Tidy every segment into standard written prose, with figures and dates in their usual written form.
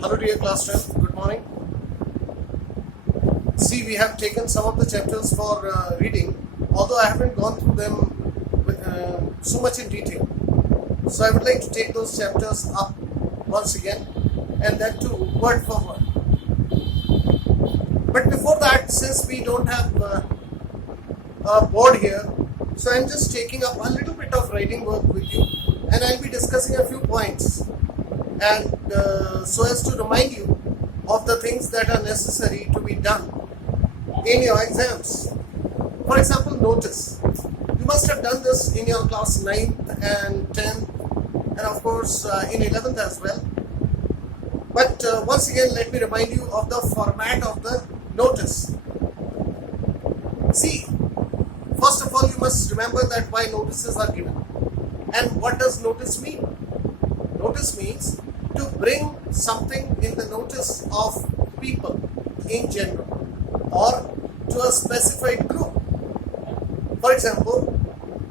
Hello dear class 10th, good morning. See, we have taken some of the chapters for reading, although I haven't gone through them with, so much in detail. So I would like to take those chapters up once again, and that too word for word. But before that, since we don't have a board here, so I'm just taking up a little bit of writing work with you, and I'll be discussing a few points, and so as to remind you of the things that are necessary to be done in your exams. For example, notice. You must have done this in your class 9th and 10th, and of course in 11th as well. But once again, let me remind you of the format of the notice. See, first of all, you must remember that why notices are given. And what does notice mean? Notice means to bring something in the notice of people in general or to a specified group. For example,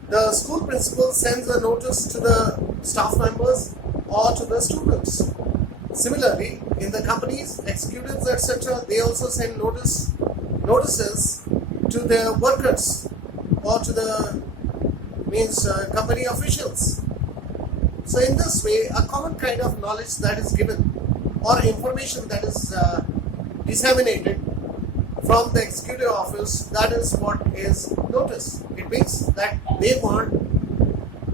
the school principal sends a notice to the staff members or to the students. Similarly, in the companies, executives, etc., they also send notices to their workers or to the company officials. So in this way, a common kind of knowledge that is given or information that is disseminated from the executive office, that is what is notice. It means that they want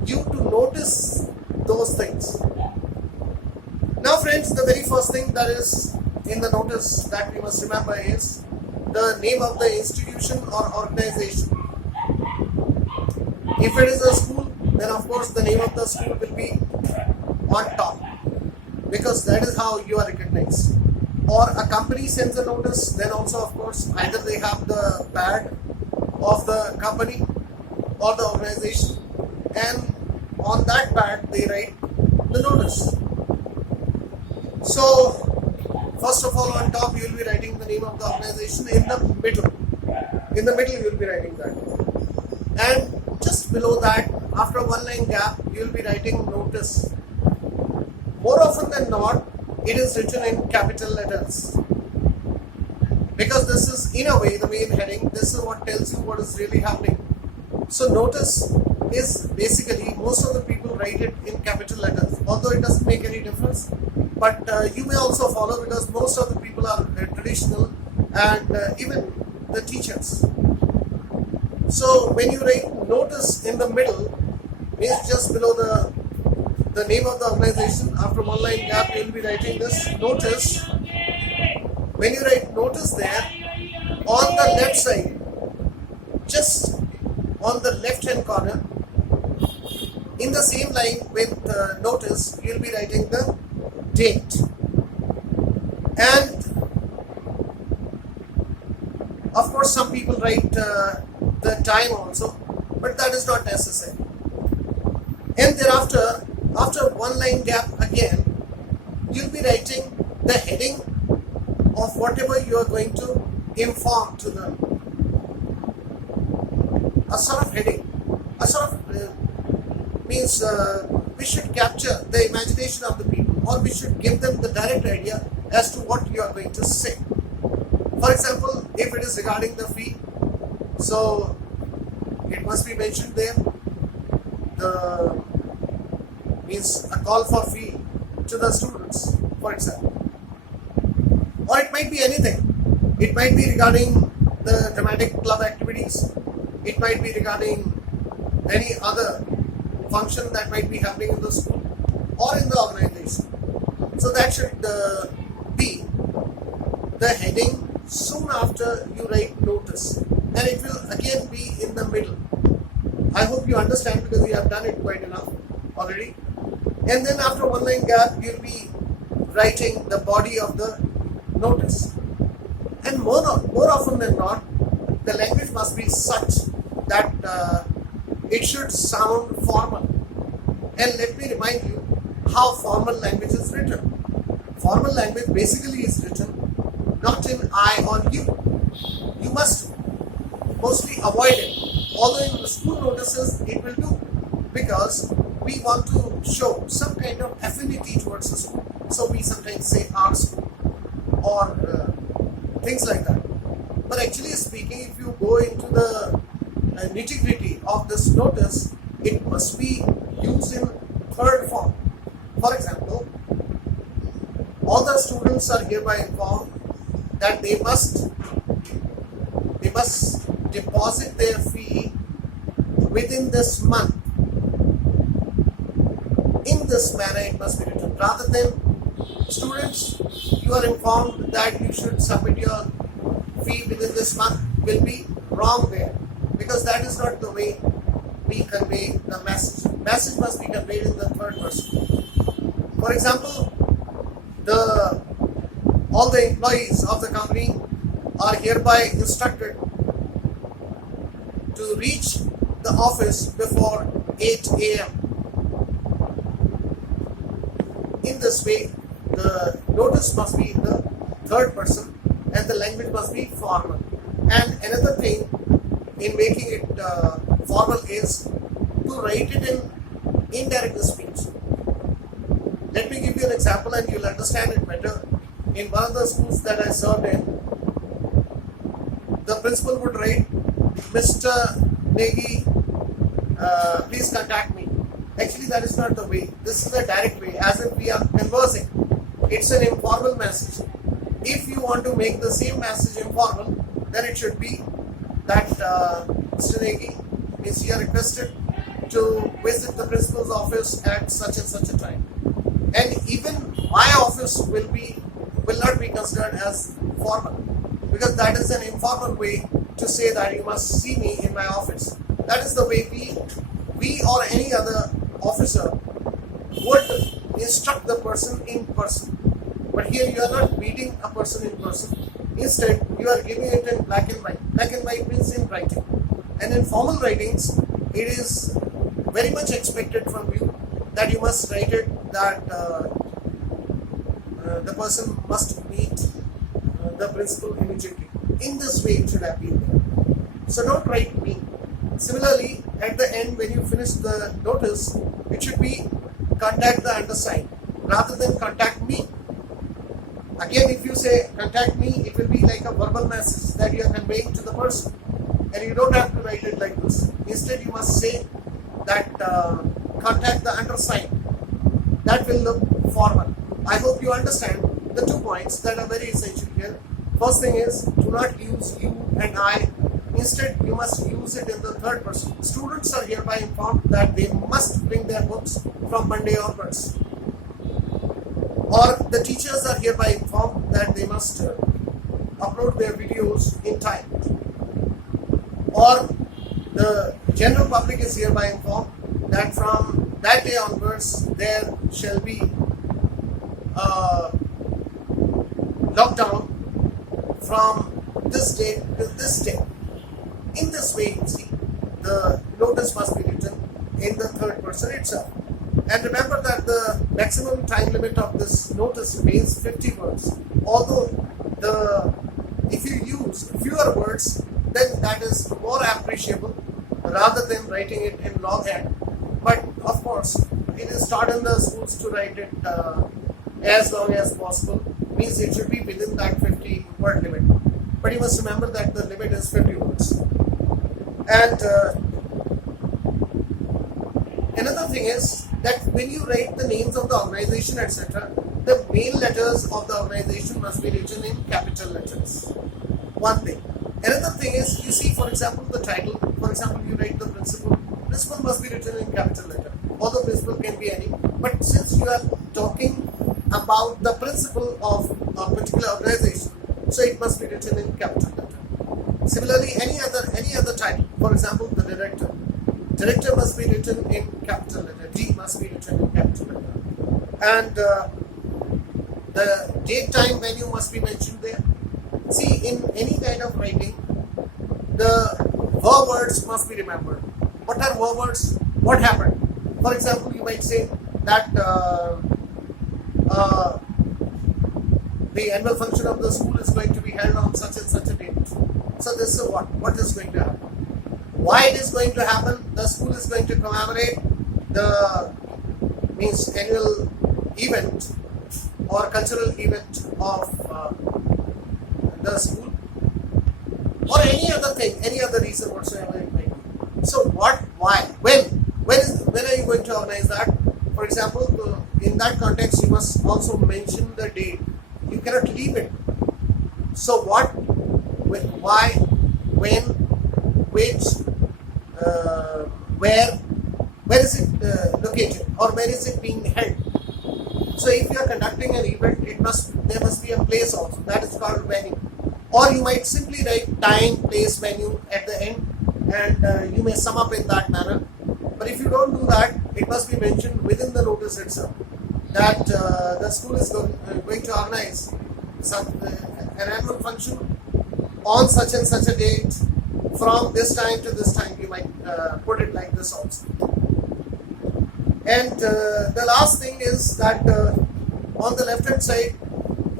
you to notice those things. Now friends, the very first thing that is in the notice that we must remember is the name of the institution or organization. If it is a school, then of course the name of the school will be on top, because that is how you are recognized. Or a company sends a notice, then also of course either they have the badge of the company or the organization, and on that badge they write the notice. So first of all, on top you will be writing the name of the organization. In the middle you will be writing that, and just below that, after one line gap, you will be writing notice. More often than not, it is written in capital letters, because this is in a way the main heading. This is what tells you what is really happening. So notice is basically, most of the people write it in capital letters, although it doesn't make any difference. But you may also follow, because most of the people are traditional, and even the teachers. So when you write notice in the middle, means just below the name of the organization, after one line gap you will be writing this notice. When you write notice there, on the left side, just on the left hand corner, in the same line with notice, you will be writing the date. And of course some people write the time also, but that is not necessary. And thereafter, after one line gap again, you'll be writing the heading of whatever you are going to inform to them. A sort of heading, a sort of means we should capture the imagination of the people, or we should give them the direct idea as to what you are going to say. For example, if it is regarding the fee, so it must be mentioned there. The means a call for fee to the students, for example. Or it might be anything. It might be regarding the dramatic club activities. It might be regarding any other function that might be happening in the school or in the organization. So that should be the heading soon after you write notice, and it will again be in the middle. I hope you understand, because we have done it quite enough already. And then after one line gap, you will be writing the body of the notice. And more often than not, the language must be such that it should sound formal. And let me remind you how formal language is written. Formal language basically is written not in I or you. You must mostly avoid it. Although in the school notices it will do, because we want to show some kind of affinity towards the school. So we sometimes sometimes say our school or things like that. But actually speaking, if you go into the nitty-gritty of this notice, it must be used in third form. For example, all the students are hereby informed that they must deposit their fee within this month. In this manner it must be written, rather than students, you are informed that you should submit your fee within this month, will be wrong there, because that is not the way we convey the message. Message must be conveyed in the third person. For example, all the employees of the company are hereby instructed to reach the office before 8 a.m. In this way, the notice must be in the third person and the language must be formal. And another thing in making it formal is to write it in indirect speech. Let me give you an example and you'll understand it better. In one of the schools that I served in, the principal would write, "Mr. Negi, please contact me." Actually, that is not the way. This is a direct way, as if we are conversing. It's an informal message. If you want to make the same message informal, then it should be that Mr. Negi, means you are requested to visit the principal's office at such and such a time. And even my office will not be considered as formal, because that is an informal way to say that you must see me in my office. That is the way we or any other officer would instruct the person in person. But here you are not meeting a person in person. Instead, you are giving it in black and white. Black and white means in writing. And in formal writings, it is very much expected from you that you must write it that the person must meet the principal immediately. In this way it should appear there. So don't write me. Similarly, at the end when you finish the notice, it should be contact the undersigned rather than contact me. Again, if you say contact me, it will be like a verbal message that you are conveying to the person, and you don't have to write it like this. Instead, you must say that contact the undersigned. That will look formal. I hope you understand the 2 points that are very essential here. First thing is, do not use you and I. Instead, you must use it in the third person. Students are hereby informed that they must bring their books from Monday onwards. Or the teachers are hereby informed that they must upload their videos in time. Or the general public is hereby informed that from that day onwards there shall be lockdown from this day to this day. In this way, you see, the notice must be written in the third person itself. And remember that the maximum time limit of this notice remains 50 words. Although if you use fewer words, then that is more appreciable rather than writing it in longhand. But of course, it is taught in the schools to write it as long as possible. Means it should be within that 50 word limit. But you must remember that the limit is 50 words. And another thing is that when you write the names of the organization, etc., the main letters of the organization must be written in capital letters. One thing. Another thing is, you see, for example, the title. For example, you write the principal. Principal must be written in capital letter. Although principal can be any. But since you are talking about the principal of a particular organization, so it must be written in capital letter. Similarly, any other title. For example, the director. Director must be written in capital letter. D must be written in capital letter. And the date, time, venue must be mentioned there. See, in any kind of writing, the verb words must be remembered. What are verb words? What happened? For example, you might say that the annual function of the school is going to be held on such and such a date. So this is what? What is going to happen? Why it is going to happen? The school is going to commemorate the annual event or cultural event of the school, or any other thing, any other reason whatsoever it might be. So what, why, when are you going to organize that? For example, in that context, you must also mention the date. You cannot leave it. So what, why, when, which, where is it located, or where is it being held? So if you are conducting an event, there must be a place also, that is called venue. Or you might simply write time, place, venue at the end, and you may sum up in that manner. But if you don't do that, it must be mentioned within the notice itself that the school is going to organize an annual function on such and such a date from this time to this time. You might put it like this also. And the last thing is that on the left hand side,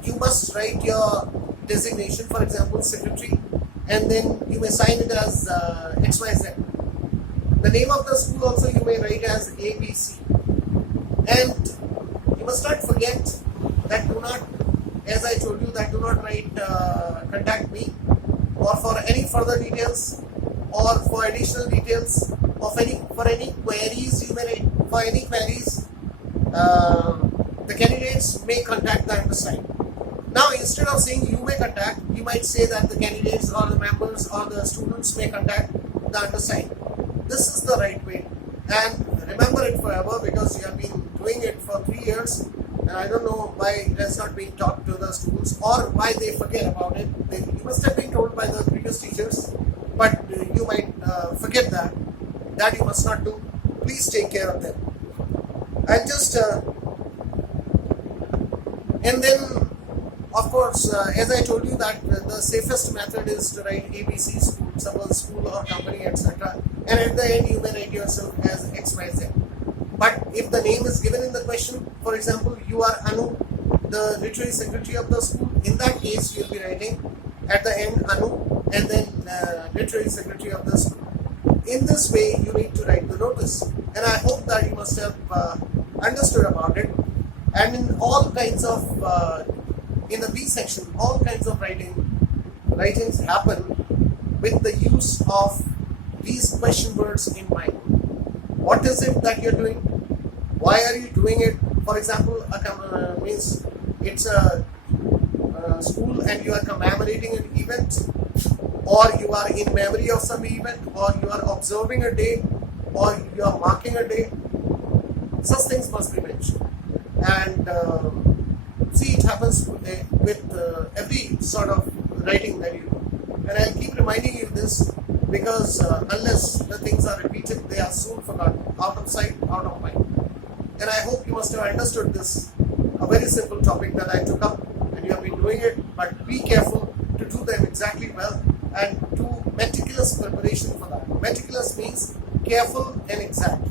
you must write your designation, for example, secretary, and then you may sign it as XYZ. The name of the school also you may write as ABC. And you must not forget that do not, as I told you, that do not write contact me, or for any further details, or for additional details of for any queries you may write. For any queries, the candidates may contact the undersigned. Now, instead of saying you may contact, you might say that the candidates or the members or the students may contact the undersigned. This is the right way, and remember it forever, because you have been doing it for 3 years, and I don't know why it has not been taught to the students, or why they forget about it. You must have been told by the previous teachers, but you might forget that you must not do. Please take care of them. And just and then, of course, as I told you, that the safest method is to write ABC school, suppose school or company, etc. And at the end, you may write yourself as XYZ. But if the name is given in the question, for example, you are Anu, the literary secretary of the school, in that case, you'll be writing at the end Anu, and then literary secretary of the school. In this way, you need to write the notice. And I hope that you must have understood about it. And in all kinds of in the B section, all kinds of writings happen with the use of these question words in mind. What is it that you're doing? Why are you doing it? For example, means it's a school and you are commemorating an event, or you are in memory of some event, or you are observing a day, or you are marking a day. Such things must be mentioned. And see, it happens with every sort of writing that you do. And I'll keep reminding you this, because unless the things are repeated, they are soon forgotten, out of sight, out of mind. And I hope you must have understood this, a very simple topic that I took up, and you have been doing it, but be careful to do them exactly well, and do meticulous preparation for that. Meticulous means careful and exact.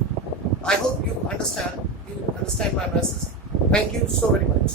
I hope you understand my message. Thank you so very much.